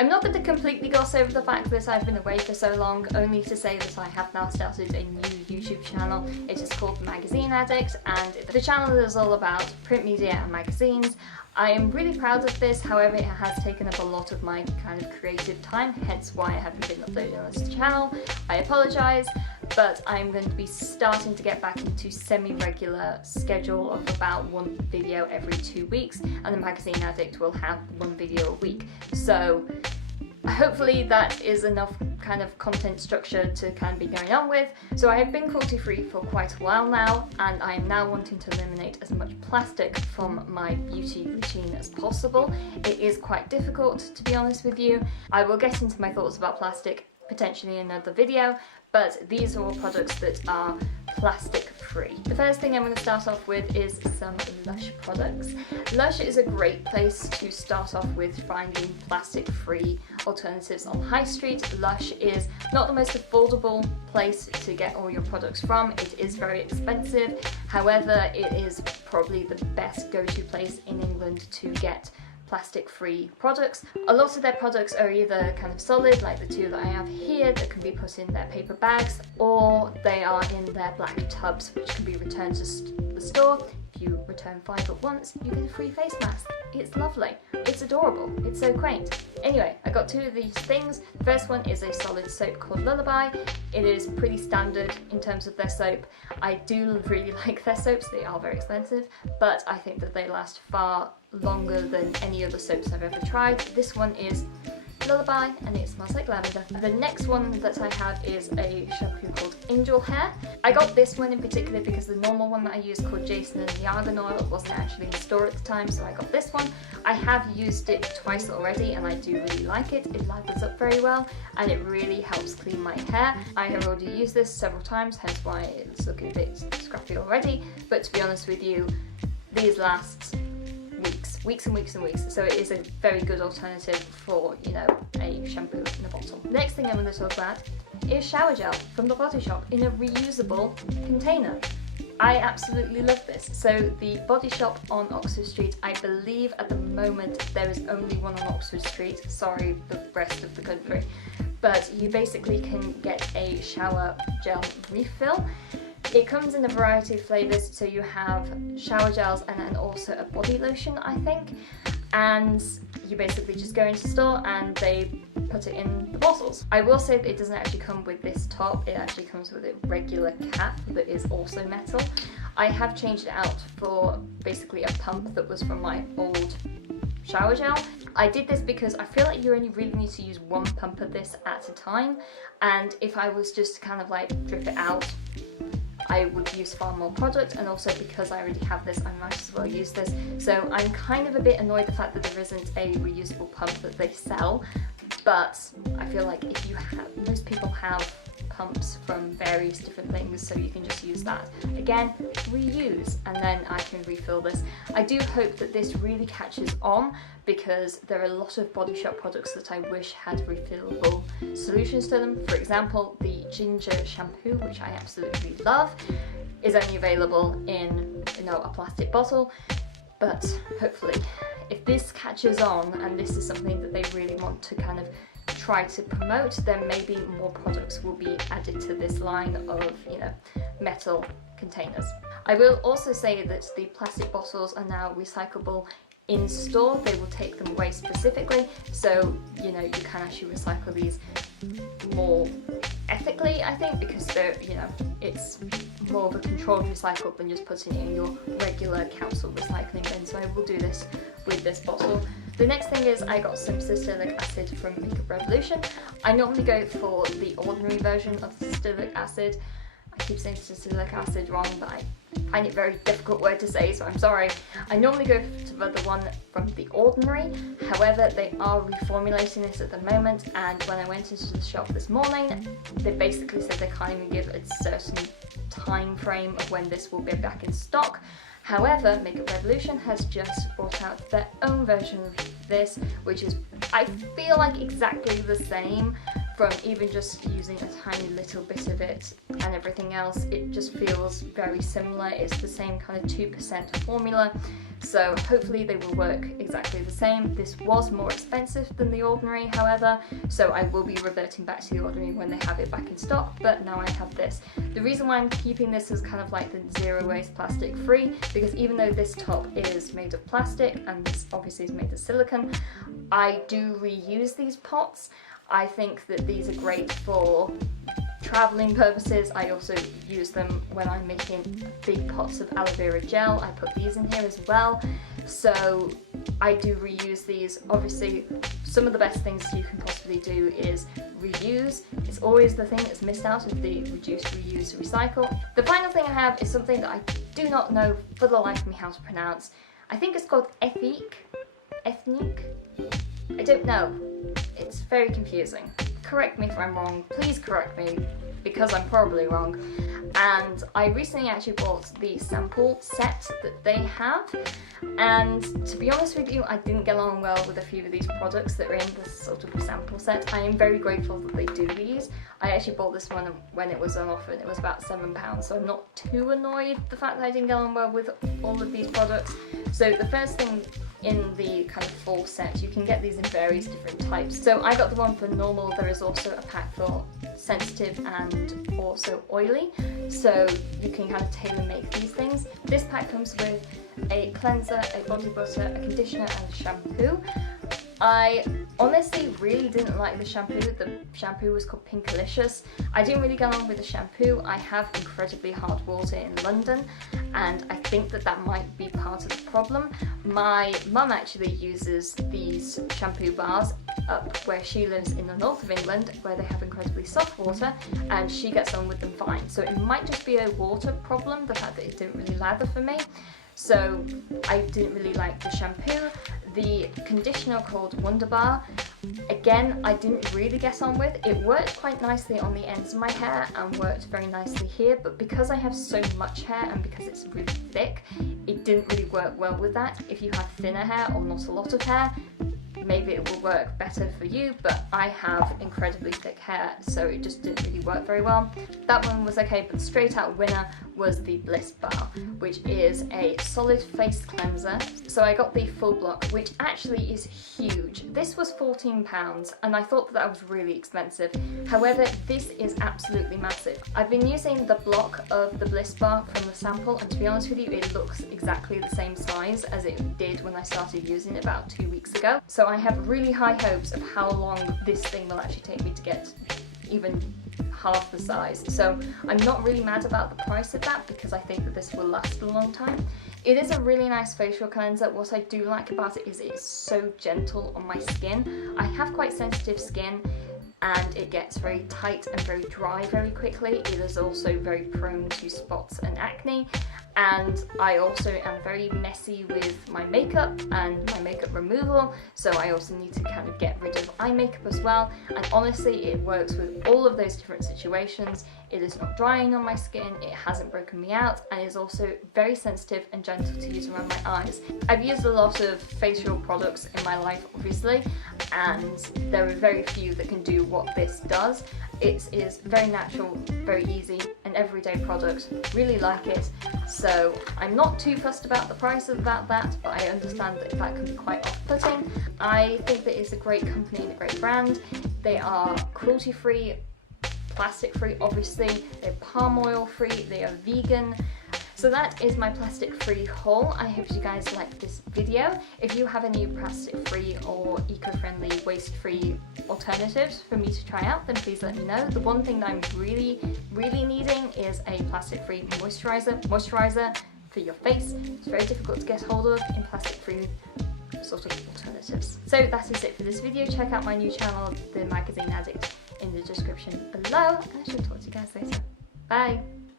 I'm not going to completely gloss over the fact that I've been away for so long, only to say that I have now started a new YouTube channel. It is called Magazine Addict, and the channel is all about print media and magazines. I am really proud of this, however it has taken up a lot of my kind of creative time, hence why I haven't been uploading on this channel. I apologise, but I'm going to be starting to get back into semi-regular schedule of about one video every 2 weeks, and the Magazine Addict will have one video a week. So hopefully that is enough kind of content structure to kind of be going on with. So I have been cruelty-free for quite a while now, and I am now wanting to eliminate as much plastic from my beauty routine as possible. It is quite difficult, to be honest with you. I will get into my thoughts about plastic potentially in another video, but these are all products that are plastic free. The first thing I'm going to start off with is some Lush products. Lush is a great place to start off with finding plastic free alternatives on high street. Lush is not the most affordable place to get all your products from. It is very expensive. However, it is probably the best go-to place in England to get plastic-free products. A lot of their products are either kind of solid, like the two that I have here, that can be put in their paper bags, or they are in their black tubs, which can be returned to the store. If you return 5 at once, you get a free face mask. It's lovely. It's adorable. It's so quaint. Anyway, I got 2 of these things. The first one is a solid soap called Lullaby. It is pretty standard in terms of their soap. I do really like their soaps. They are very expensive, but I think that they last far longer than any other soaps I've ever tried. This one is Lullaby and it smells like lavender. The next one that I have is a shampoo called Angel Hair. I got this one in particular because the normal one that I use called Jason and the Argan Oil wasn't actually in store at the time, so I got this one. I have used it twice already and I do really like it. It lathers up very well and it really helps clean my hair. I have already used this several times, hence why it's looking a bit scruffy already, but to be honest with you, these last weeks and weeks and weeks, so it is a very good alternative for, you know, a shampoo in a bottle. Next thing I'm going to talk about is shower gel from the Body Shop in a reusable container. I absolutely love this. So the Body Shop on Oxford Street, I believe at the moment there is only one on Oxford Street, sorry the rest of the country, but you basically can get a shower gel refill. It comes in a variety of flavours, so you have shower gels and then also a body lotion, I think, and you basically just go into the store and they put it in the bottles. I will say that it doesn't actually come with this top, it actually comes with a regular cap that is also metal. I have changed it out for basically a pump that was from my old shower gel. I did this because I feel like you only really need to use one pump of this at a time, and if I was just to kind of like drip it out, I would use far more product, and also because I already have this, I might as well use this. So I'm kind of a bit annoyed the fact that there isn't a reusable pump that they sell, but I feel like if you have, most people have pumps from various different things, so you can just use that. Again, reuse, and then I can refill this. I do hope that this really catches on, because there are a lot of Body Shop products that I wish had refillable solutions to them. For example, the ginger shampoo, which I absolutely love, is only available in, you know, a plastic bottle, but hopefully if this catches on and this is something that they really want to kind of try to promote, then maybe more products will be added to this line of, you know, metal containers. I will also say that the plastic bottles are now recyclable in store. They will take them away specifically, so you know, you can actually recycle these more ethically, I think, because they're, you know, it's more of a controlled recycle than just putting it in your regular council recycling bin. So I will do this with this bottle. The next thing is I got some salicylic acid from Makeup Revolution. I normally go for the ordinary version of salicylic acid. I keep saying salicylic acid wrong, but I find it a very difficult word to say, so I'm sorry. I normally go for the one from the ordinary, however they are reformulating this at the moment, and when I went into the shop this morning, they basically said they can't even give a certain time frame of when this will be back in stock. However, Makeup Revolution has just brought out their own version of this, which is, I feel like, exactly the same. From even just using a tiny little bit of it and everything else, it just feels very similar. It's the same kind of 2% formula. so hopefully they will work exactly the same. This was more expensive than the Ordinary, however, so I will be reverting back to the Ordinary when they have it back in stock, but now I have this. The reason why I'm keeping this is kind of like the zero waste plastic free, because even though this top is made of plastic and this obviously is made of silicone, I do reuse these pots. I think that these are great for traveling purposes. I also use them when I'm making big pots of aloe vera gel. I put these in here as well, so I do reuse these. Obviously, some of the best things you can possibly do is reuse. It's always the thing that's missed out of the reduce, reuse, recycle. The final thing I have is something that I do not know for the life of me how to pronounce. I think it's called Ethique. Ethnique? I don't know. It's very confusing. Correct me if I'm wrong, please correct me, because I'm probably wrong. And I recently actually bought the sample set that they have, and to be honest with you, I didn't get along well with a few of these products that are in this sort of sample set. I am very grateful that they do these. I actually bought this one when it was on offer and it was about £7, so I'm not too annoyed the fact that I didn't get along well with all of these products. So the first thing in the kind of full set, you can get these in various different types. So I got the one for normal. There is also a pack for sensitive and also oily, so you can kind of tailor make these things. This pack comes with a cleanser, a body butter, a conditioner and a shampoo. I honestly really didn't like the shampoo. The shampoo was called Pinkalicious. I didn't really get on with the shampoo. I have incredibly hard water in London, and I think that that might be part of the problem. My mum actually uses these shampoo bars up where she lives in the north of England, where they have incredibly soft water, and she gets on with them fine. So it might just be a water problem, the fact that it didn't really lather for me. So I didn't really like the shampoo. The conditioner called Wonderbar, again, I didn't really get on with. It worked quite nicely on the ends of my hair and worked very nicely here, but because I have so much hair and because it's really thick, it didn't really work well with that. If you have thinner hair or not a lot of hair, maybe it will work better for you, but I have incredibly thick hair, so it just didn't really work very well. That one was okay, but the straight out winner was the Bliss Bar, which is a solid face cleanser. So I got the full block, which actually is huge. This was £14 and I thought that was really expensive. However, this is absolutely massive. I've been using the block of the Bliss Bar from the sample, and to be honest with you, it looks exactly the same size as it did when I started using it about 2 weeks ago. So I have really high hopes of how long this thing will actually take me to get even half the size. So I'm not really mad about the price of that, because I think that this will last a long time. It is a really nice facial cleanser. What I do like about it is it's so gentle on my skin. I have quite sensitive skin and it gets very tight and very dry very quickly. It is also very prone to spots and acne. And I also am very messy with my makeup and my makeup removal, so I also need to kind of get rid of eye makeup as well. And honestly, it works with all of those different situations. It is not drying on my skin, it hasn't broken me out, and is also very sensitive and gentle to use around my eyes. I've used a lot of facial products in my life, obviously, and there are very few that can do what this does. It is very natural, very easy, an everyday product. Really like it. So I'm not too fussed about the price about that, but I understand that that can be quite off-putting. I think that it's a great company and a great brand. They are cruelty-free, plastic-free obviously, they're palm oil free, they are vegan. So that is my plastic-free haul. I hope you guys liked this video. If you have any plastic-free or eco-friendly, waste-free alternatives for me to try out, then please let me know. The one thing that I'm really needing is a plastic-free moisturizer for your face. It's very difficult to get hold of in plastic-free sort of alternatives. So that is it for this video. Check out my new channel, The Magazine Addict, in the description below, and I shall talk to you guys later. Bye!